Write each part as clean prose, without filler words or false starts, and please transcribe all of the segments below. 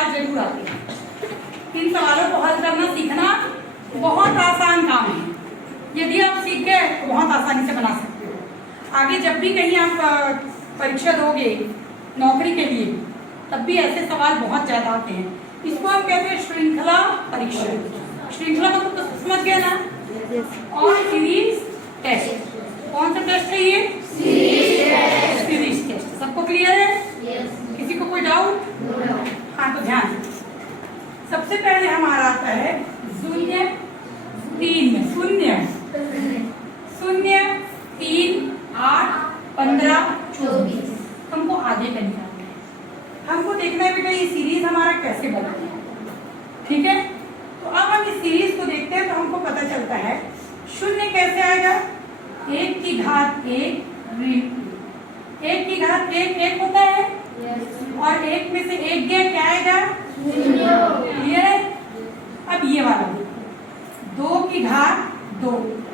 सवाल जरूर आते हैं। इन सवालों को हल करना सीखना बहुत आसान काम है। यदि आप सीख गए तो बहुत आसानी से बना सकते हो। आगे जब भी कहीं आप परीक्षा दोगे नौकरी के लिए, तब भी ऐसे सवाल बहुत ज्यादा आते हैं। इसको हम कहते हैं श्रृंखला परीक्षा। श्रृंखला मतलब तो समझ गए ना? और सीरीज टेस्ट। कौन सा टेस्ट है ये? Series test. सबको क्लियर है? किसी को कोई डाउट? हाँ, तो ध्यान। सबसे पहले हमारा आता है 0 3 0 0 3 8 15 24। हमको आगे करना है, हमको देखना है बेटा ये सीरीज हमारा कैसे बना है। ठीक है, तो अब हम इस सीरीज को देखते हैं तो हमको पता चलता है 0 कैसे आएगा? 1 की घात 1 ऋण 1 की घात 1 1 होता है और 1 में से 1 गया क्या आएगा? क्लियर है? अब ये वाला देखो, 2 की घात 2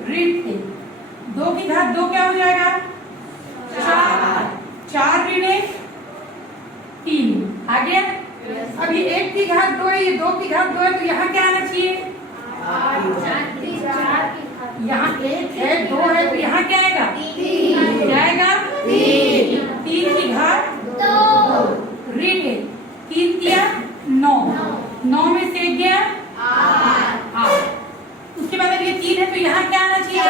ऋण 1, 2 की घात 2 क्या हो जाएगा? 4 4 ऋण 1 3 आ गया। अब ये 1 की घात 2 है, ये 2 की घात 2 है, तो यहाँ क्या आना चाहिए? यहाँ 1 है 2 है, तो यहाँ क्या आएगा? क्या आएगा? 3 की घात 2 ऋण 1 3 किया 9 9 में से 1 गया 8। उसके बाद अब ये 3 है तो यहाँ क्या आना चाहिए?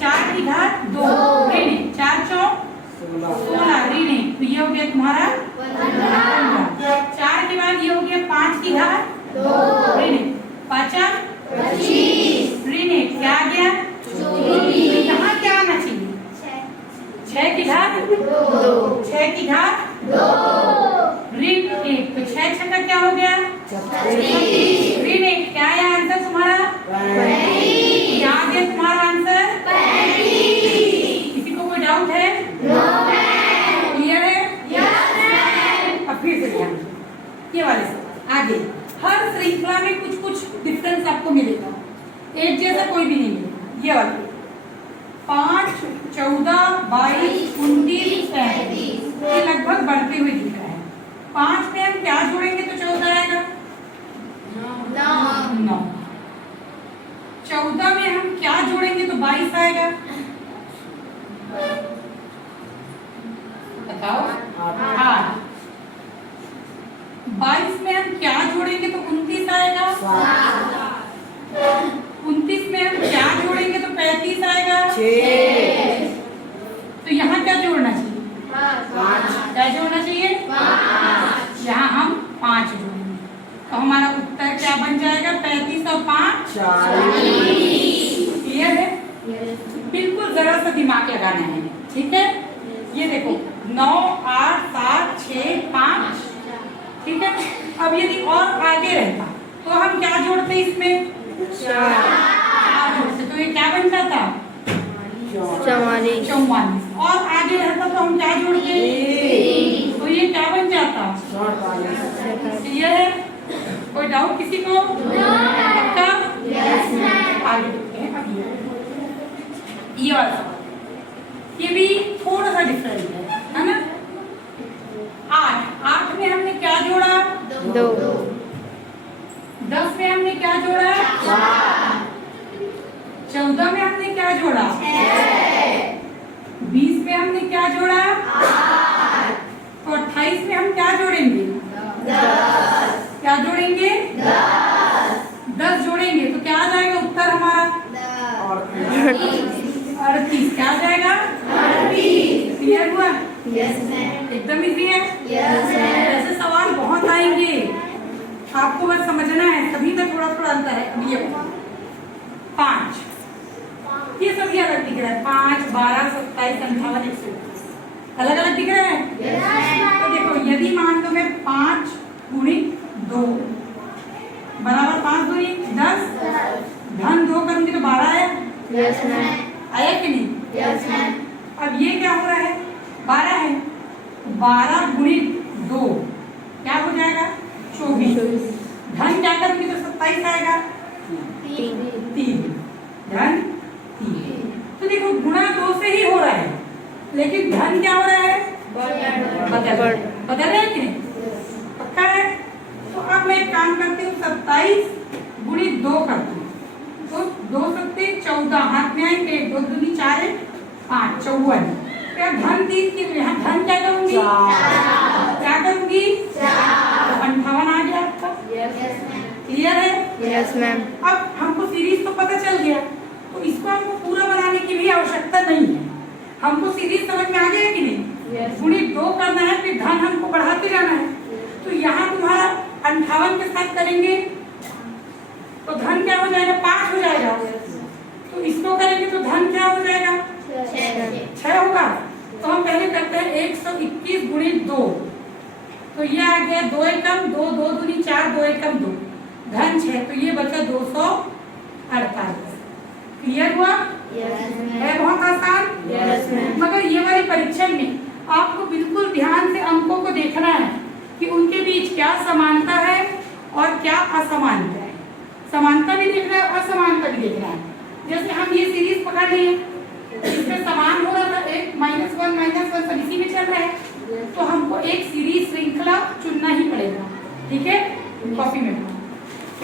4 की घात 2 ऋण 4 4 16 ऋण 1, तो ये हो गया तुम्हारा 15। 4 के बाद ये हो गया 5 की घात 2 ऋण 5 25 ऋण 1 क्या आ गया? 24। यहाँ क्या आना चाहिए? 6 की घात 2 6 की घात 2 ऋण 1, तो 6 6 का क्या हो गया? 36 ऋण 1 क्या आया आंसर तुम्हारा? 35। क्या आ गया तुम्हारा आंसर? 35। किसी को कोई डाउट है? क्लियर है? अब फिर से ध्यान, ये वाले सवाल आगे। हर श्रृंखला में कुछ कुछ डिफरेंस आपको मिलेगा, एक जैसा कोई भी नहीं मिलेगा। ये वाले 5 14 22 29 35 ये लगभग बढ़ते हुए दिख रहा है। 5 में हम क्या जोड़ेंगे तो 14 आएगा? 9। 14 में हम क्या जोड़ेंगे तो 22 आएगा? बताओ। 8। 22 में हम क्या जोड़ेंगे तो 29 आएगा? 29 में हम क्या जोड़ेंगे तो 35 आएगा? 6। तो यहाँ क्या जोड़ना चाहिए? 5। क्या जोड़ना चाहिए? 5। यहाँ हम 5 जोड़ेंगे तो हमारा उत्तर क्या बन जाएगा? 35 और 5 40। क्लियर है? बिल्कुल जरा सा दिमाग लगाना है, ठीक है? ये देखो 9 8 7 6 5, ठीक है। अब यदि और आगे रहता तो हम क्या जोड़ते इसमें? 4 जोड़ते, तो ये क्या बन जाता? 44। और आगे रहता तो हम क्या जोड़ते? तो ये क्या बन जाता? 48। क्लियर है? कोई डाउट किसी को? पक्का? आगे देखते हैं। अब ये वाला सवाल, ये भी थोड़ा सा डिफरेंट है ना? 8 में हमने क्या जोड़ा? 2। 10 में हमने क्या जोड़ा? 4। 14 में हमने क्या जोड़ा? 6। 20 में हमने क्या जोड़ा? 8। तो 28 में हम क्या जोड़ेंगे? 10। क्या जोड़ेंगे? 10 जोड़ेंगे तो क्या आ जाएगा उत्तर हमारा? 38। क्या आ जाएगा? 38। क्लियर हुआ? एकदम इजी है। ऐसे सवाल बहुत आएंगे, आपको बस समझना है, सभी में थोड़ा थोड़ा अंतर है। अब ये 5 ये सभी अलग दिख रहा है, 5 12 27 58 129 अलग अलग दिख रहा है। तो देखो यदि मान लो मैं 5 गुणित 2 बराबर 5 दूनी 10, धन 2 करूंगी तो 12 आया। आया कि नहीं? अब ये क्या हो रहा है? 12 है, 12 गुणित 2 क्या हो जाएगा? 24। धन क्या करूंगी तो 27 आएगा। 3 धन 3। तो देखो गुणा 2 से ही हो रहा है, लेकिन धन क्या हो रहा है? बदल रहा है कि नहीं? पक्का है? क्या करूंगी? तो 58 आ गया आपका। क्लियर है? Yes ma'am. अब हमको सीरीज तो पता चल गया, तो इसको हमको पूरा बनाने की भी आवश्यकता नहीं है। हमको सीरीज समझ में आ गया कि नहीं? गुणित 2 करना है, फिर धन हमको बढ़ाते जाना है। तो यहाँ तुम्हारा 58 के साथ करेंगे तो धन क्या हो जाएगा? 5 हो जाएगा। तो इसको करेंगे तो धन क्या हो जाएगा? 6 होगा। तो हम पहले करते हैं 121 गुणित 2, तो ये आ गया 2 एकम 2, 2 दूनी 4, 2 एकम 2, धन 6, तो ये बचा 248। क्लियर हुआ? है बहुत आसान। मगर ये वाले परीक्षण में आपको बिल्कुल ध्यान से अंकों को देखना है कि उनके बीच क्या समानता है और क्या असमानता है। समानता भी देखना है, असमानता भी देखना है। जैसे हम ये सीरीज पकड़ लिए, इसमें समान हो रहा था, एक -1 सब इसी में चल रहा है, तो हमको एक सीरीज श्रृंखला चुनना ही पड़ेगा। ठीक है, कॉपी में